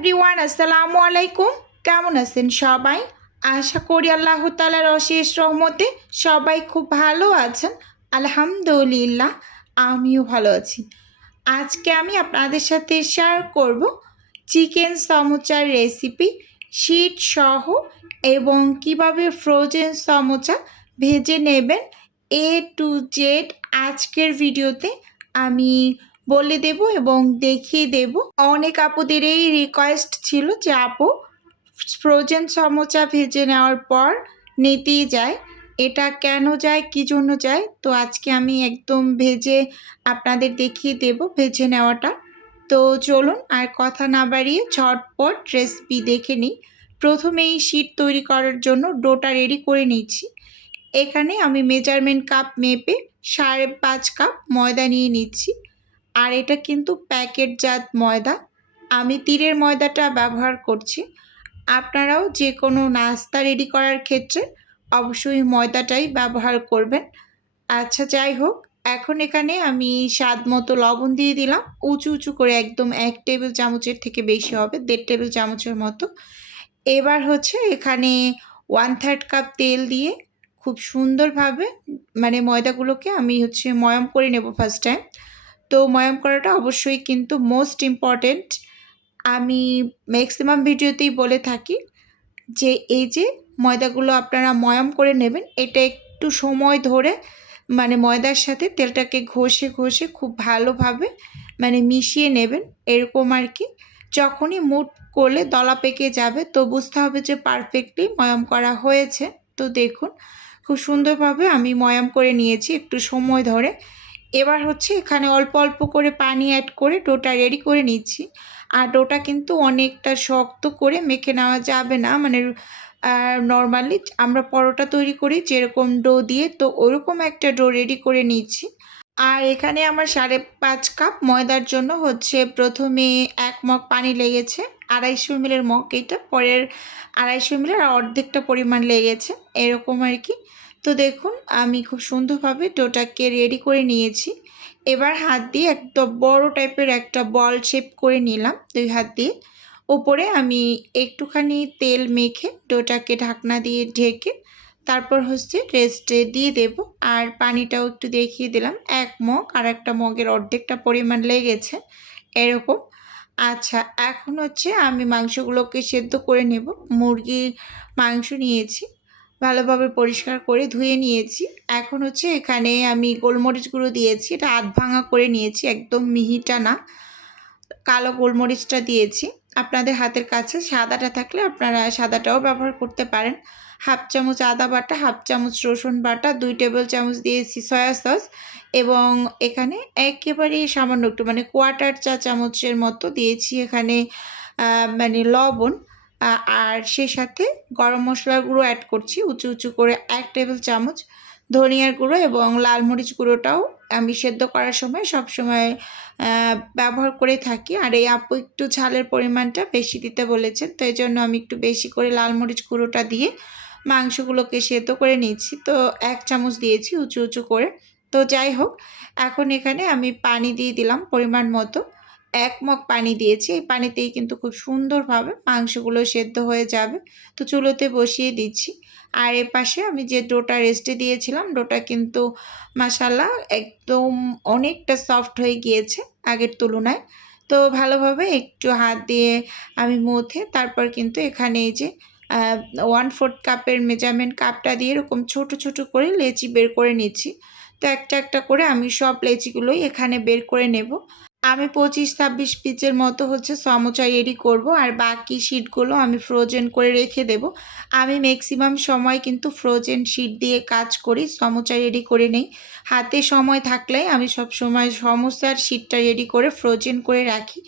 Everyone, আসসালামু আলাইকুম। কেমন আছেন সবাই? আশা করি আল্লাহ তাআলার অশেষ রহমতে সবাই খুব ভালো আছেন। আলহামদুলিল্লাহ, আমিও ভালো আছি। আজকে আমি আপনাদের সাথে শেয়ার করব চিকেন সমোচার রেসিপি শীট সহ এবং কিভাবে ফ্রোজেন সমোচা ভেজে নেবেন এ টু জেড আজকের ভিডিওতে আমি বলে দেব এবং দেখিয়ে দেব। অনেক আপুদের এই রিকোয়েস্ট ছিল যে আপু ফ্রোজেন সমোচা ভেজে নেওয়ার পর নিতেই যায়, এটা কেন যায়, কী জন্য যায়? তো আজকে আমি একদম ভেজে আপনাদের দেখিয়ে দেব ভেজে নেওয়াটা। তো চলুন আর কথা না বাড়িয়ে ঝটপট রেসিপি দেখে নিই। প্রথমেই শীট তৈরি করার জন্য ডোটা রেডি করে নিচ্ছি। এখানে আমি মেজারমেন্ট কাপ মেপে 5.5 কাপ ময়দা নিয়ে নিচ্ছি। আর এটা কিন্তু প্যাকেটজাত ময়দা, আমি তীরের ময়দাটা ব্যবহার করছি। আপনারাও যে কোনো নাস্তা রেডি করার ক্ষেত্রে অবশ্যই ময়দাটাই ব্যবহার করবেন। আচ্ছা, যাই হোক, এখন এখানে আমি স্বাদ মতো লবণ দিয়ে দিলাম, উঁচু উঁচু করে, একদম 1 টেবিল চামচের থেকে বেশি হবে, 1.5 টেবিল চামচের মতো। এবার হচ্ছে এখানে 1/3 কাপ তেল দিয়ে খুব সুন্দরভাবে ময়দাগুলোকে আমি ময়াম করে নেব ফার্স্ট টাইম। তো ময়াম করাটা অবশ্যই কিন্তু মোস্ট ইম্পর্টেন্ট। আমি ম্যাক্সিমাম ভিডিওতেই বলে থাকি যে এই যে ময়দাগুলো আপনারা ময়াম করে নেবেন, এটা একটু সময় ধরে ময়দার সাথে তেলটাকে ঘষে ঘষে খুব ভালোভাবে মিশিয়ে নেবেন, এরকম আর কি। যখনই মুঠ করলে দলা পেকে যাবে তো বুঝতে হবে যে পারফেক্টলি ময়াম করা হয়েছে। তো দেখুন খুব সুন্দরভাবে আমি ময়াম করে নিয়েছি একটু সময় ধরে। এবার এখানে অল্প অল্প করে পানি অ্যাড করে ডোটা রেডি করে নিচ্ছি। আর ডোটা কিন্তু অনেকটা শক্ত করে মেখে নেওয়া যাবে না, নর্মালি আমরা পরোটা তৈরি করি যেরকম ডো দিয়ে, তো ওরকম একটা ডো রেডি করে নিচ্ছি। আর এখানে আমার 5.5 কাপ ময়দার জন্য প্রথমে 1 মগ পানি লেগেছে, 250 ml মগ, এটা পরের 250 ml আর অর্ধেকটা পরিমাণ লেগেছে, এরকম আর কি। তো দেখুন আমি খুব সুন্দরভাবে ডোটাকে রেডি করে নিয়েছি। এবার হাত দিয়ে একদম বড় টাইপের একটা বল শেপ করে নিলাম 2 হাত দিয়ে। ওপরে আমি একটুখানি তেল মেখে ডোটাকে ঢাকনা দিয়ে ঢেকে তারপর রেস্টে দিয়ে দেব। আর পানিটাও একটু দেখিয়ে দিলাম, 1 মগ আর একটা মগের অর্ধেকটা পরিমাণ লেগেছে, এরকম। আচ্ছা, এখন আমি মাংসগুলোকে সেদ্ধ করে নেব। মুরগির মাংস নিয়েছি, ভালোভাবে পরিষ্কার করে ধুয়ে নিয়েছি। এখন এখানে আমি গোলমরিচ গুঁড়ো দিয়েছি, এটা আধ ভাঙা করে নিয়েছি, একদম মিহিটা না, কালো গোলমরিচটা দিয়েছি। আপনাদের হাতের কাছে সাদাটা থাকলে আপনারা সাদাটাও ব্যবহার করতে পারেন। 1/2 চামচ আদা বাটা, 1/2 চামচ রসুন বাটা, 2 টেবিল চামচ দিয়েছি সয়া সস এবং এখানে একেবারে সামান্য একটু 1/4 চা চামচের মতো দিয়েছি এখানে লবণ। আর সেই সাথে গরম মশলার গুঁড়ো অ্যাড করছি উঁচু উঁচু করে 1 টেবিল চামচ, ধনিয়ার গুঁড়ো এবং লাল মরিচ গুঁড়োটাও আমি সেদ্ধ করার সময় সবসময় ব্যবহার করে থাকি। আর এই আপু একটু ঝালের পরিমাণটা বেশি দিতে বলেছেন, তো এই জন্য আমি একটু বেশি করে লাল মরিচ গুঁড়োটা দিয়ে মাংসগুলোকে সেদ্ধ করে নিচ্ছি। তো 1 চামচ দিয়েছি উঁচু উঁচু করে। তো যাই হোক, এখন এখানে আমি পানি দিয়ে দিলাম পরিমাণ মতো, 1 মগ পানি দিয়েছি। এই পানিতেই কিন্তু খুব সুন্দরভাবে মাংসগুলো সেদ্ধ হয়ে যাবে। তো চুলোতে বসিয়ে দিচ্ছি। আর এপাশে আমি যে ডোটা রেস্টে দিয়েছিলাম, ডোটা কিন্তু মাশাআল্লাহ একদম অনেকটা সফট হয়ে গিয়েছে আগের তুলনায়। তো ভালোভাবে একটু হাত দিয়ে আমি মথে তারপর কিন্তু এখানে এই যে 1/4 কাপের মেজারমেন্ট কাপটা দিয়ে এরকম ছোট ছোট করে লেচি বের করে নিচ্ছি। তো একটা একটা করে আমি সব লেচিগুলোই এখানে বের করে নেব। আমি 25-26 পিসের মতো সমোচা রেডি করব, আর বাকি শিটগুলো আমি ফ্রোজেন করে রেখে দেব। আমি ম্যাক্সিমাম সময় কিন্তু ফ্রোজেন শিট দিয়ে কাজ করি, সমোচা রেডি করে নেই। হাতে সময় থাকলে আমি সব সময় সমোসার শিটটা রেডি করে ফ্রোজেন করে রাখি,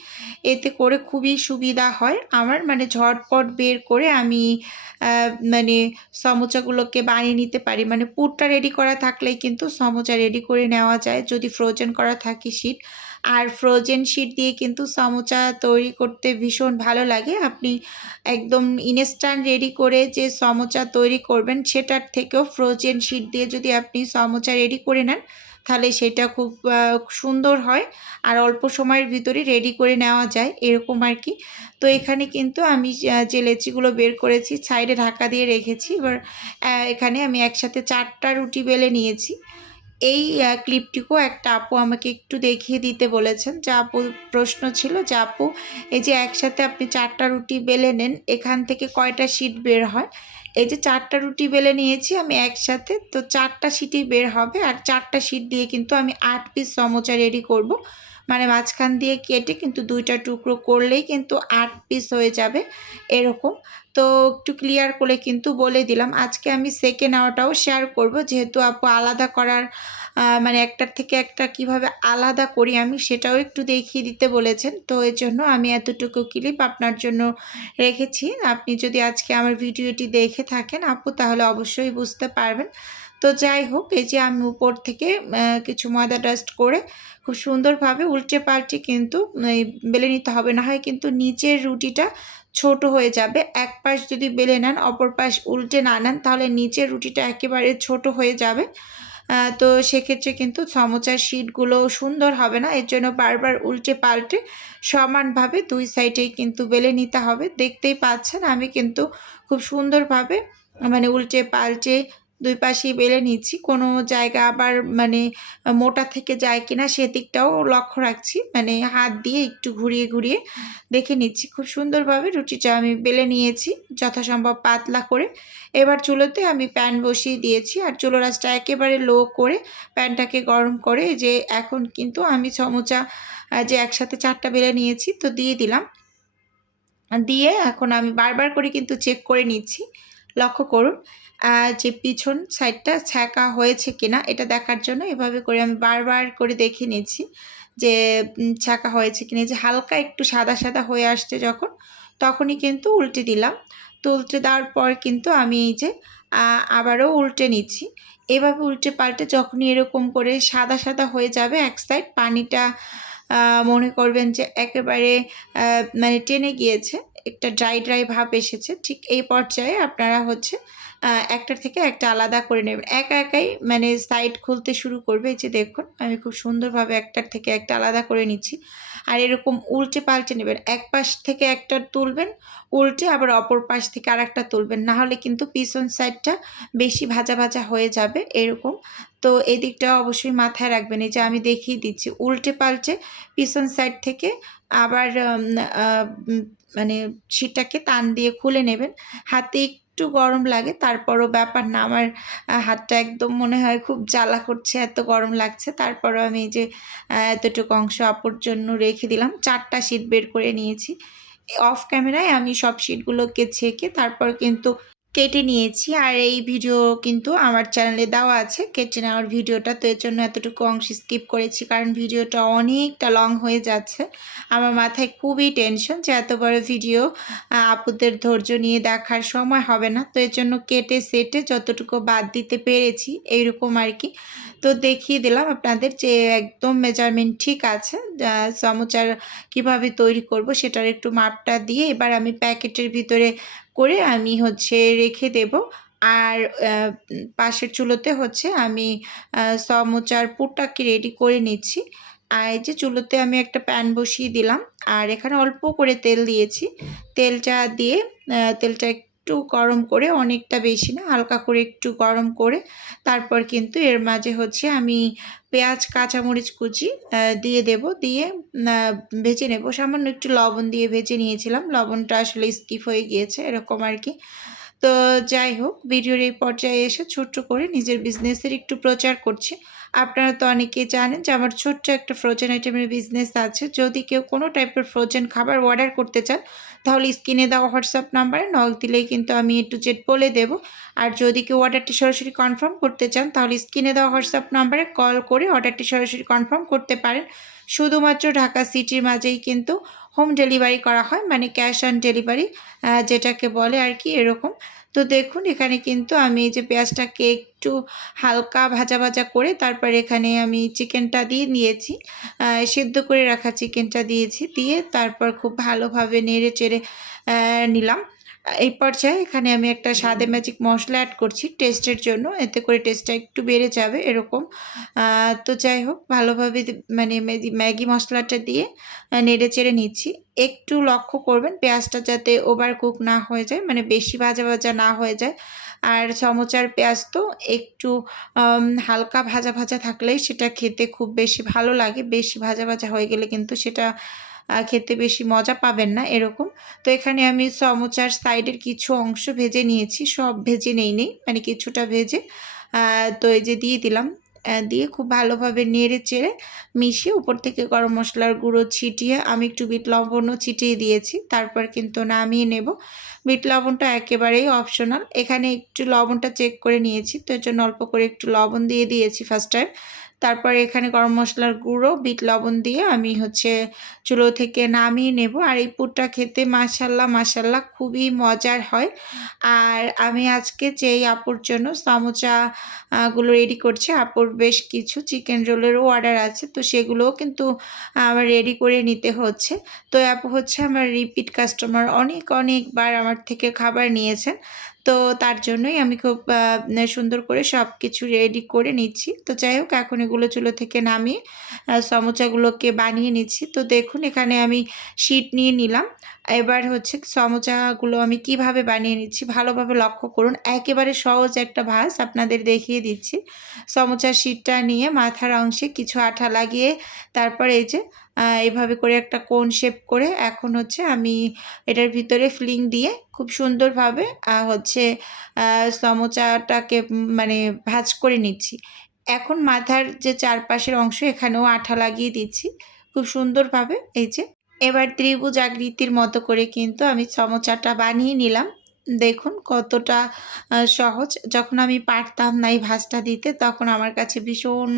এতে করে খুবই সুবিধা হয় আমার, ঝটপট বের করে আমি সমোচাগুলোকে বানিয়ে নিতে পারি। পুরটা রেডি করা থাকলেই কিন্তু সমোচা রেডি করে নেওয়া যায় যদি ফ্রোজেন করা থাকে শিট। আর ফ্রোজেন শিট দিয়ে কিন্তু সমোচা তৈরি করতে ভীষণ ভালো লাগে। আপনি একদম ইনস্ট্যান্ট রেডি করে যে সমোচা তৈরি করবেন সেটার থেকেও ফ্রোজেন শিট দিয়ে যদি আপনি সমোচা রেডি করে নেন তাহলে সেটা খুব সুন্দর হয় আর অল্প সময়ের ভিতরে রেডি করে নেওয়া যায় এরকম আর কি। তো এখানে কিন্তু আমি যে লেচিগুলো বের করেছি সাইডে ঢাকা দিয়ে রেখেছি। এবার এখানে আমি একসাথে 4টা রুটি বেলে নিয়েছি। এই ক্লিপটিকেও একটা আপু আমাকে একটু দেখিয়ে দিতে বলেছেন। যে আপুর প্রশ্ন ছিল যে আপু এই যে একসাথে আপনি 4টা রুটি বেলে নেন এখান থেকে কয়টা শিট বের হয়? এই যে 4টা রুটি বেলে নিয়েছি আমি একসাথে, তো 4টা শিটই বের হবে আর 4টা শিট দিয়ে কিন্তু আমি 8 পিস সমোচা রেডি করব। মানে মাঝখান দিয়ে কেটে কিন্তু 2টা টুকরো করলেই কিন্তু 8 পিস হয়ে যাবে এরকম। তো একটু ক্লিয়ার করে কিন্তু বলে দিলাম। আজকে আমি সেকেন্ড আওয়ারটাও শেয়ার করব, যেহেতু আপু আলাদা করার মানে একটার থেকে একটা কিভাবে আলাদা করি আমি সেটাও একটু দেখিয়ে দিতে বলেছেন। তো এর জন্য আমি এতটুকু ক্লিপ আপনার জন্য রেখেছি। আপনি যদি আজকে আমার ভিডিওটি দেখে থাকেন আপু তাহলে অবশ্যই বুঝতে পারবেন। তো যাই হোক, এই যে আমি উপর থেকে কিছু ময়দা ডাস্ট করে খুব সুন্দরভাবে উল্টে পাল্টে কিন্তু বেলে নিতে হবে, না হয় কিন্তু নিচের রুটিটা ছোট হয়ে যাবে। এক পাশ যদি বেলে নেন অপর পাশ উল্টে না নেন তাহলে নিচের রুটিটা একেবারে ছোট হয়ে যাবে। তো সেক্ষেত্রে কিন্তু সমোচার শিটগুলো সুন্দর হবে না। এর জন্য বারবার উল্টে পাল্টে সমানভাবে 2 সাইডেই কিন্তু বেলে নিতে হবে। দেখতেই পাচ্ছেন আমি কিন্তু খুব সুন্দরভাবে মানে উল্টে পাল্টে 2 পাশেই বেলে নিচ্ছি। কোনো জায়গা আবার মানে মোটা থেকে যায় কিনা সেদিকটাও লক্ষ্য রাখছি। মানে হাত দিয়ে একটু ঘুরিয়ে ঘুরিয়ে দেখে নিচ্ছি। খুব সুন্দরভাবে রুটিটা আমি বেলে নিয়েছি যথাসম্ভব পাতলা করে। এবার চুলোতে আমি প্যান বসিয়ে দিয়েছি আর চুলোর আঁচটা একেবারে লো করে প্যানটাকে গরম করে যে এখন কিন্তু আমি সমোচা যে একসাথে 4টা বেলে নিয়েছি তো দিয়ে দিলাম। দিয়ে এখন আমি বারবার করে কিন্তু চেক করে নিচ্ছি। লক্ষ্য করুন যে পিছন সাইডটা ছ্যাঁকা হয়েছে কিনা এটা দেখার জন্য এভাবে করে আমি বারবার করে দেখে নিচ্ছি যে ছ্যাঁকা হয়েছে কিনা। যে হালকা একটু সাদা সাদা হয়ে আসছে যখন, তখনই কিন্তু উল্টে দিলাম। তো উল্টে দেওয়ার পর কিন্তু আমি এই যে আবারও উল্টে নিচ্ছি। এভাবে উল্টে পাল্টে যখনই এরকম করে সাদা সাদা হয়ে যাবে এক সাইড, পানিটা মনে করবেন যে একেবারে মানে টেনে গিয়েছে, একটা ড্রাই ড্রাই ভাব এসেছে, ঠিক এই পর্যায়ে আপনারা হচ্ছে একটার থেকে একটা আলাদা করে নেবেন। একা একাই মানে সাইড খুলতে শুরু করবে। এই যে দেখুন আমি খুব সুন্দরভাবে একটার থেকে একটা আলাদা করে নিচ্ছি। আর এরকম উল্টে পাল্টে নেবেন, এক পাশ থেকে একটা তুলবেন উল্টে আবার অপর পাশ থেকে আরেকটা তুলবেন, না হলে কিন্তু পিছন সাইডটা বেশি ভাজা ভাজা হয়ে যাবে এরকম। তো এদিকটা অবশ্যই মাথায় রাখবেন। এই যে আমি দেখিয়ে দিচ্ছি উল্টে পাল্টে পিছন সাইড থেকে আবার মানে শিটটাকে টান দিয়ে খুলে নেবেন। হাতে একটু গরম লাগে তারপরও ব্যাপার না, আমার হাতটা একদম মনে হয় খুব জ্বালা করছে, এত গরম লাগছে। তারপরও আমি এই যে এতটুকু অংশ আপুর জন্য রেখে দিলাম। 4টা শিট বের করে নিয়েছি। অফ ক্যামেরায় আমি সব শিটগুলোকে ছেঁকে তারপর কিন্তু কেটে নিয়েছি। আর এই ভিডিও কিন্তু আমার চ্যানেলে দেওয়া আছে কেটে নেওয়ার ভিডিওটা। তো এর জন্য এতটুকু অংশ স্কিপ করেছি কারণ ভিডিওটা অনেকটা লং হয়ে যাচ্ছে। আমার মাথায় খুবই টেনশন যে এত বড় ভিডিও আপুদের ধৈর্য নিয়ে দেখার সময় হবে না। তো এর জন্য কেটে সেটে যতটুকু বাদ দিতে পেরেছি এইরকম আর কি। তো দেখিয়ে দিলাম আপনাদের যে একদম মেজারমেন্ট ঠিক আছে। সমোচার কীভাবে তৈরি করব সেটার একটু মাপটা দিয়ে এবার আমি প্যাকেটের ভিতরে করে আমি হচ্ছে রেখে দেব। আর পাশের চুলোতে হচ্ছে আমি সমোচার পুরটাকে রেডি করে নিচ্ছি। আর এই যে চুলোতে আমি একটা প্যান বসিয়ে দিলাম আর এখানে অল্প করে তেল দিয়েছি। তেলটা দিয়ে তেলটা একটু গরম করে, অনেকটা বেশি না, হালকা করে একটু গরম করে তারপর কিন্তু এর মাঝে হচ্ছে আমি পেঁয়াজ কাঁচামরিচ কুচি দিয়ে দেব। দিয়ে ভেজে নেব। সামান্য একটু লবণ দিয়ে ভেজে নিয়েছিলাম, লবণটা আসলে স্কিপ হয়ে গিয়েছে এরকম আর কি। তো যাই হোক, ভিডিওর এই পর্যায়ে এসে ছোট্ট করে নিজের বিজনেসের একটু প্রচার করছি। আপনারা তো অনেকেই জানেন যে আমার ছোট্ট একটা ফ্রোজেন আইটেমের বিজনেস আছে। যদি কেউ কোনো টাইপের ফ্রোজেন খাবার অর্ডার করতে চান তাহলে স্ক্রিনে দেওয়া হোয়াটসঅ্যাপ নাম্বারে নক দিলেই কিন্তু আমি A to Z বলে দেব। আর যদি কেউ অর্ডারটি সরাসরি কনফার্ম করতে চান তাহলে স্ক্রিনে দেওয়া হোয়াটসঅ্যাপ নাম্বারে কল করে অর্ডারটি সরাসরি কনফার্ম করতে পারেন। শুধুমাত্র ঢাকা সিটির মাঝেই কিন্তু হোম ডেলিভারি করা হয়, মানে ক্যাশ অন ডেলিভারি যেটাকে বলে আর কি, এরকম। তো দেখুন এখানে কিন্তু আমি এই যে পেঁয়াজটাকে একটু হালকা ভাজা ভাজা করে তারপর এখানে আমি চিকেনটা দিয়ে দিয়েছি, সিদ্ধ করে রাখা চিকেনটা দিয়েছি, দিয়ে তারপর খুব ভালোভাবে নেড়ে চেড়ে নিলাম। এই পর্যায়ে এখানে আমি একটা স্বাদে ম্যাজিক মশলা অ্যাড করছি টেস্টের জন্য, এতে করে টেস্টটা একটু বেড়ে যাবে এরকম। তো যাই হোক ভালোভাবে মানে ম্যাগি মশলাটা দিয়ে নেড়ে চেড়ে নিচ্ছি। একটু লক্ষ্য করবেন পেঁয়াজটা যাতে ওভার কুক না হয়ে যায়, মানে বেশি ভাজা ভাজা না হয়ে যায়। আর সমুচার পেঁয়াজ তো একটু হালকা ভাজা ভাজা থাকলেই সেটা খেতে খুব বেশি ভালো লাগে, বেশি ভাজা ভাজা হয়ে গেলে কিন্তু সেটা খেতে বেশি মজা পাবেন না এরকম। তো এখানে আমি সমুচার সাইডের কিছু অংশ ভেজে নিয়েছি, সব ভেজে নেই মানে কিছুটা ভেজে তো এই যে দিয়ে দিলাম, দিয়ে খুব ভালোভাবে নেড়ে চেড়ে মিশিয়ে উপর থেকে গরম মশলার গুঁড়ো ছিটিয়ে আমি একটু বিট লবণও ছিটিয়ে দিয়েছি, তারপর কিন্তু নামিয়ে নেব। বিট লবণটা একেবারেই অপশনাল, এখানে একটু লবণটা চেক করে নিয়েছি, তো এর জন্য অল্প করে একটু লবণ দিয়ে দিয়েছি ফার্স্ট টাইম। তারপর এখানে গরম মশলার গুঁড়ো বিট লবণ দিয়ে আমি চুলো থেকে নামিয়ে নেব। আর এই পুরটা খেতে মাশাল্লাহ খুবই মজার হয়। আর আমি আজকে যেই আপুর জন্য সমোচা গুলো রেডি করছি, আপুর বেশ কিছু চিকেন রোলেরও অর্ডার আছে, তো সেগুলোও কিন্তু আমার রেডি করে নিতে হচ্ছে। তো আপু আমার রিপিট কাস্টমার, অনেকবার আমার থেকে খাবার নিয়েছেন। তো তার জন্যই আমি খুব সুন্দর করে সব কিছু রেডি করে নিচ্ছি। তো যাই হোক এখন এগুলো চুলো থেকে নামিয়ে সমোচাগুলোকে বানিয়ে নিচ্ছি। তো দেখুন এখানে আমি শিট নিয়ে নিলাম। এবার সমোচাগুলো আমি কিভাবে বানিয়ে নিচ্ছি ভালোভাবে লক্ষ্য করুন। একেবারে সহজ একটা ভাঁজ আপনাদের দেখিয়ে দিচ্ছি। সমোচার শিটটা নিয়ে মাথার অংশে কিছু আঠা লাগিয়ে তারপর এই যে এভাবে করে একটা কোন শেপ করে এখন আমি এটার ভিতরে ফিলিং দিয়ে খুব সুন্দরভাবে সমোচাটাকে মানে ভাঁজ করে নিচ্ছি। এখন মাথার যে চারপাশের অংশ এখানেও আঠা লাগিয়ে দিচ্ছি খুব সুন্দরভাবে, এই যে। এবার ত্রিভুজ আকৃতির মতো করে কিন্তু আমি সমোচাটা বানিয়ে নিলাম। দেখুন কতটা সহজ। যখন আমি পারতাম না এই ভাঁজটা দিতে তখন আমার কাছে ভীষণ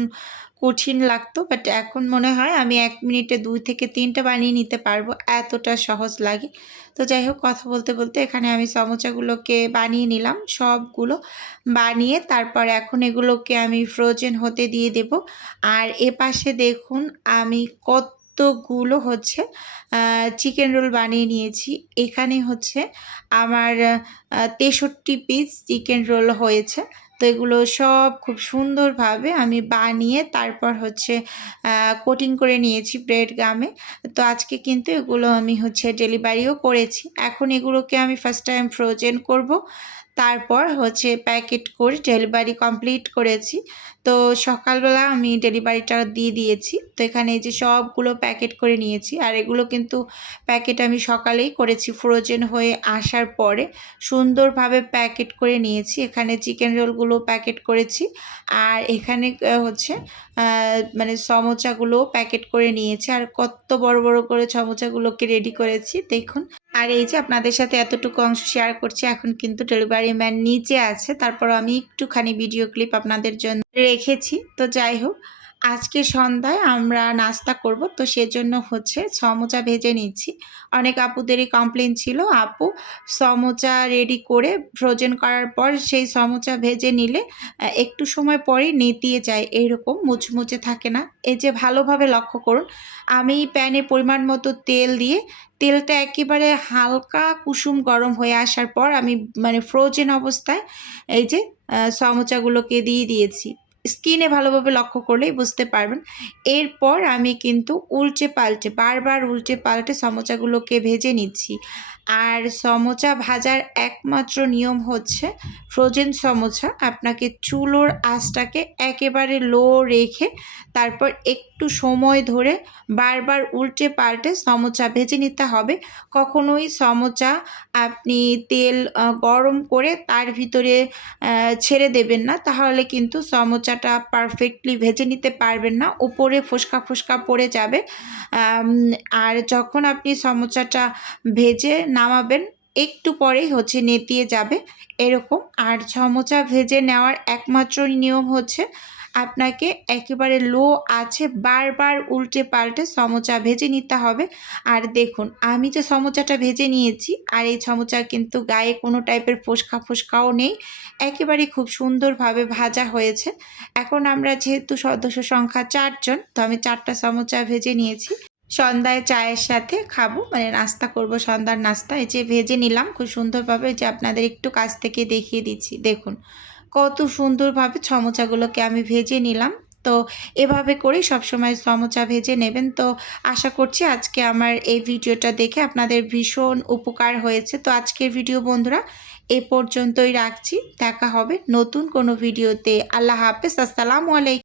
কঠিন লাগতো, বাট এখন মনে হয় আমি 1 মিনিটে 2 থেকে 3টা বানিয়ে নিতে পারবো, এতটা সহজ লাগে। তো যাই হোক কথা বলতে বলতে এখানে আমি সমোচাগুলোকে বানিয়ে নিলাম, সবগুলো বানিয়ে তারপর এখন এগুলোকে আমি ফ্রোজেন হতে দিয়ে দেব। আর এপাশে দেখুন আমি কতগুলো চিকেন রোল বানিয়ে নিয়েছি। এখানে আমার 63 পিস চিকেন রোল হয়েছে। তো এগুলো সব খুব সুন্দরভাবে আমি বানিয়ে তারপর কোটিং করে নিয়েছি ব্রেড গামে। তো আজকে কিন্তু এগুলো আমি ডেলিভারিও করেছি। এখন এগুলোকে আমি ফার্স্ট টাইম ফ্রোজেন করব, তারপর প্যাকেট করে ডেলিভারি কমপ্লিট করেছি। তো সকালবেলা আমি ডেলিভারিটা দিয়ে দিয়েছি। তো এখানে এই যে সবগুলো প্যাকেট করে নিয়েছি, আর এগুলো কিন্তু প্যাকেট আমি সকালেই করেছি, ফ্রোজেন হয়ে আসার পরে সুন্দরভাবে প্যাকেট করে নিয়েছি। এখানে চিকেন রোলগুলো প্যাকেট করেছি, আর এখানে মানে সমোচাগুলো প্যাকেট করে নিয়েছি। আর কত বড় বড় করে সমোচাগুলোকে রেডি করেছি দেখুন। আর এই যে আপনাদের সাথে এতটুকু অংশ শেয়ার করছি, এখন কিন্তু ডেলিভারি ম্যান নিচে আছে, তারপর আমি একটুখানি ভিডিও ক্লিপ আপনাদের জন্য রেখেছি। তো যাই হোক আজকে সন্ধ্যায় আমরা নাস্তা করব, তো সেজন্য সমোচা ভেজে নিচ্ছি। অনেক আপুদেরই কমপ্লেন ছিল, আপু সমোচা রেডি করে ফ্রোজেন করার পর সেই সমোচা ভেজে নিলে একটু সময় পরেই নেতিয়ে যায়, এইরকম মুচমুচে থাকে না। এই যে ভালোভাবে লক্ষ্য করুন, আমি প্যানে পরিমাণ মতো তেল দিয়ে তেলটা একেবারে হালকা কুসুম গরম হয়ে আসার পর আমি মানে ফ্রোজেন অবস্থায় এই যে সমোচাগুলোকে দিয়ে দিয়েছি। স্কিনে ভালোভাবে লক্ষ্য করলেই বুঝতে পারবেন। এরপর আমি কিন্তু বারবার উল্টে পাল্টে সমোচাগুলোকে ভেজে নিচ্ছি। আর সমোচা ভাজার একমাত্র নিয়ম ফ্রোজেন সমোচা আপনাকে চুলোর আঁচটাকে একেবারে লো রেখে তারপর একটু সময় ধরে বারবার উল্টে পাল্টে সমোচা ভেজে নিতে হবে। কখনোই সমোচা আপনি তেল গরম করে তার ভিতরে ছেড়ে দেবেন না, তাহলে কিন্তু সমোচাটা পারফেক্টলি ভেজে নিতে পারবেন না, উপরে ফোসকা ফোসকা পড়ে যাবে। আর যখন আপনি সমোচাটা ভেজে নামাবেন একটু পরেই নেতিয়ে যাবে এরকম। আর সমোচা ভেজে নেওয়ার একমাত্র নিয়ম আপনাকে একেবারে লো আছে বারবার উল্টে পাল্টে সমোচা ভেজে নিতে হবে। আর দেখুন আমি যে সমোচাটা ভেজে নিয়েছি আর এই সমোচার কিন্তু গায়ে কোনো টাইপের ফোস্কা ফোস্কাও নেই, একেবারে খুব সুন্দরভাবে ভাজা হয়েছে। এখন আমরা যেহেতু সদস্য সংখ্যা 4 জন, তো আমি 4টা সমোচা ভেজে নিয়েছি। সন্ধ্যায় চায়ের সাথে খাবো, মানে নাস্তা করব, সন্ধ্যার নাস্তা। এই যে ভেজে নিলাম খুব সুন্দরভাবে, যে আপনাদের একটু কাছ থেকে দেখিয়ে দিচ্ছি। দেখুন কত সুন্দরভাবে সমোচাগুলোকে আমি ভেজে নিলাম। তো এভাবে করেই সবসময় সমোচা ভেজে নেবেন। তো আশা করছি আজকে আমার এই ভিডিওটা দেখে আপনাদের ভীষণ উপকার হয়েছে। তো আজকের ভিডিও বন্ধুরা এ পর্যন্তই রাখছি। দেখা হবে নতুন কোনো ভিডিওতে। আল্লাহ হাফেজ। আসসালামু আলাইকুম।